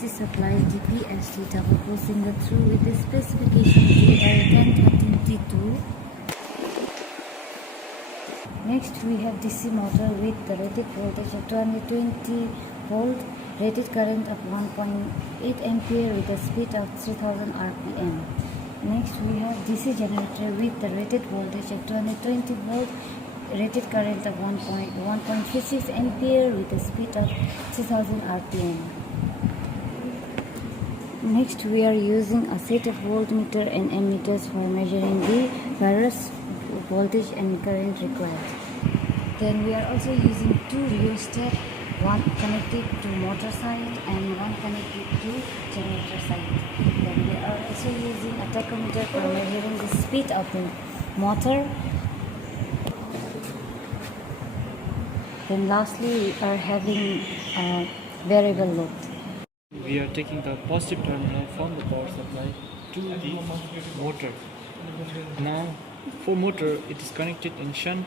This supplies DPST double pole single through with the specification DL1013T2. Next we have DC motor with the rated voltage of 220 volt, rated current of 1.8 ampere with a speed of 3000 rpm. Next we have DC generator with the rated voltage of 220 volt, rated current of 1.36 ampere with a speed of 3000 rpm. Next we are using a set of voltmeter and ammeters for measuring the various voltage and current required. Then we are also using two rheostat, one connected to motor side and one connected to generator side. Then we are also using a tachometer for measuring the speed of the motor. Then lastly we are having a variable load. We are taking the positive terminal from the power supply to the motor. Now for motor it is connected in shunt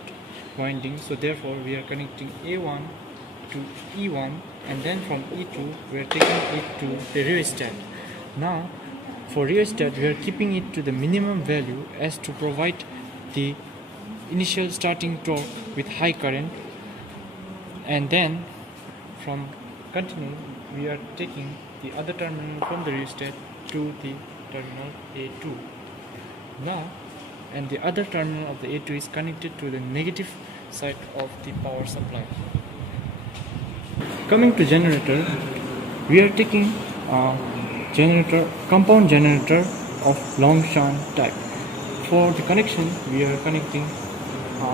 winding, so therefore we are connecting A1 to E1 and then from E2 we are taking it to the rheostat. Now for rheostat we are keeping it to the minimum value as to provide the initial starting torque with high current, and then from continuing we are taking the other terminal from the rheostat to the terminal A2. Now, and the other terminal of the A2 is connected to the negative side of the power supply. Coming to generator, we are taking a compound generator of Longshan type. For the connection, we are connecting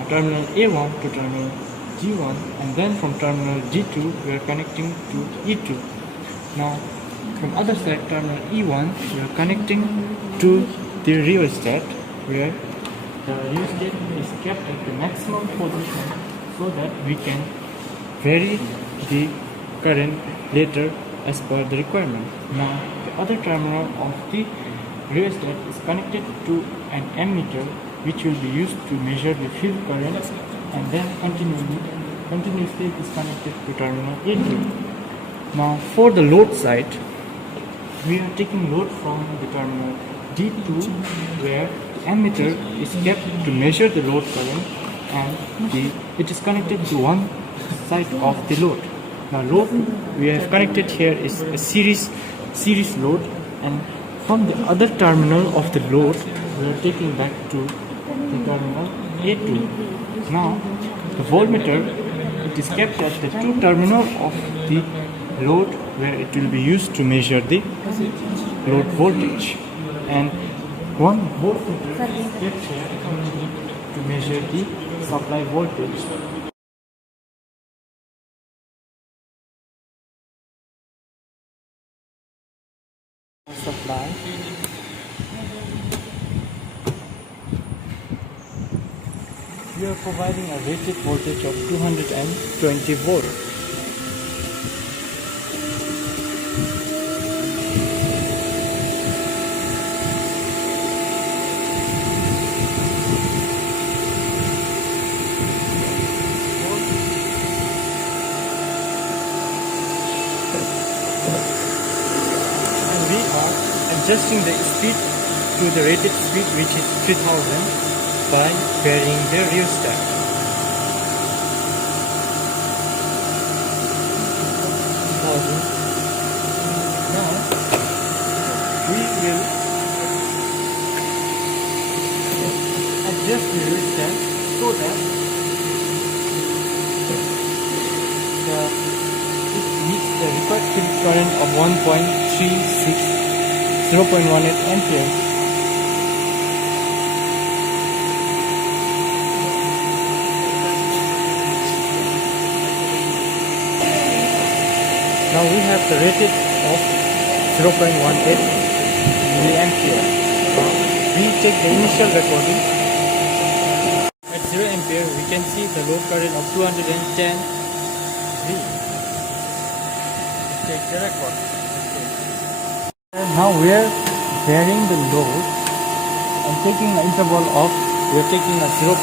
terminal A1 to terminal G1, and then from terminal G2 we are connecting to E2. Now from other side, terminal E1 we are connecting to the rheostat, where the rheostat is kept at the maximum position so that we can vary the current later as per the requirement. Now the other terminal of the rheostat is connected to an ammeter which will be used to measure the field current, and then continuously it is connected to terminal A2. Now for the load side, we are taking load from the terminal D2, where ammeter is kept to measure the load current, and it is connected to one side of the load. Now load we have connected here is a series load, and from the other terminal of the load we are taking back to the terminal A2. Now the voltmeter, it is kept at the two terminal of the load, where it will be used to measure the load voltage, and one voltmeter is kept here to measure the supply voltage. Supply. We are providing a rated voltage of 220 volts. We are adjusting the speed to the rated speed, which is 3000, by varying the rheostat. Now we will adjust the rheostat so that it meets the required field current of 0.18 ampere. Now we have the rated of 0.18 milliampere. We take the initial recording. At 0 ampere we can see the load current of 210 V. Take the record. Now we are varying the load and taking an interval of, we are taking a 0.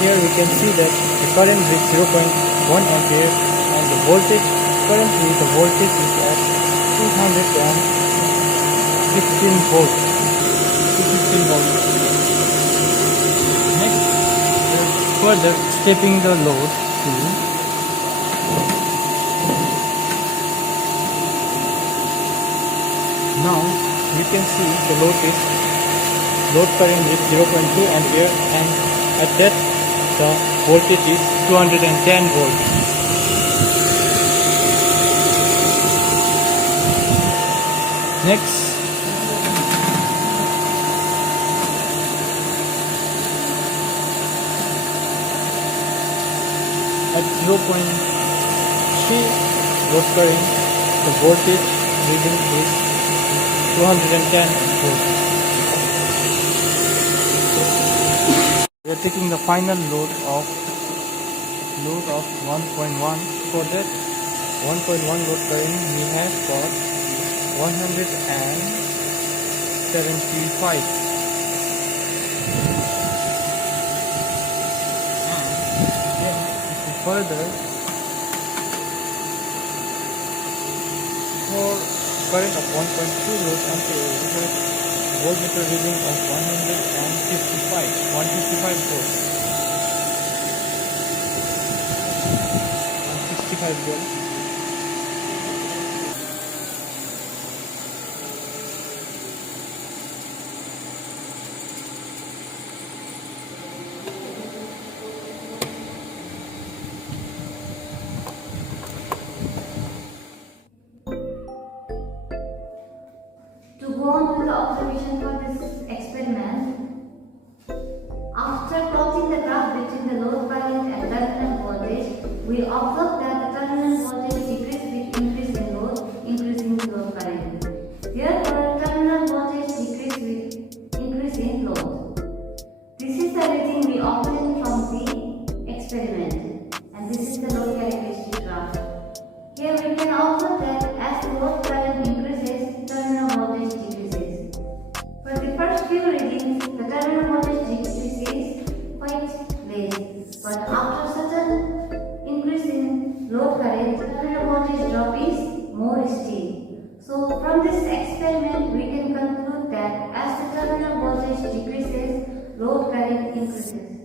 Here we can see that the current is 0.1 ampere and the voltage, currently the voltage is at 215 volts. 215 volts. Next, we're further stepping the load to now you can see the load current is 0.2 ampere and at that the voltage is 210 volts. Next, at 0.3 load current, the voltage reading is 210 volts. We are taking the final load of 1.1. For that 1.1 load current we have got 175. Then if we further for current of 1.2 load ampere we have voltmeter reading of 155 volts. 165 volts. To go on with the observation for this experiment, after plotting the graph between the load current and terminal voltage, we observe that the terminal voltage decreases with increase in load, increasing the load current. Therefore, terminal voltage decreases with increase in load. This is the reading we obtained from the experiment, and this is the load characteristic graph. Here we can observe that as the load current increases, terminal voltage decreases. For the first few readings, the terminal voltage decreases quite less, but after certain increase in load current, the terminal voltage drop is more steep. So from this experiment, we can conclude that as the terminal voltage decreases, load current increases.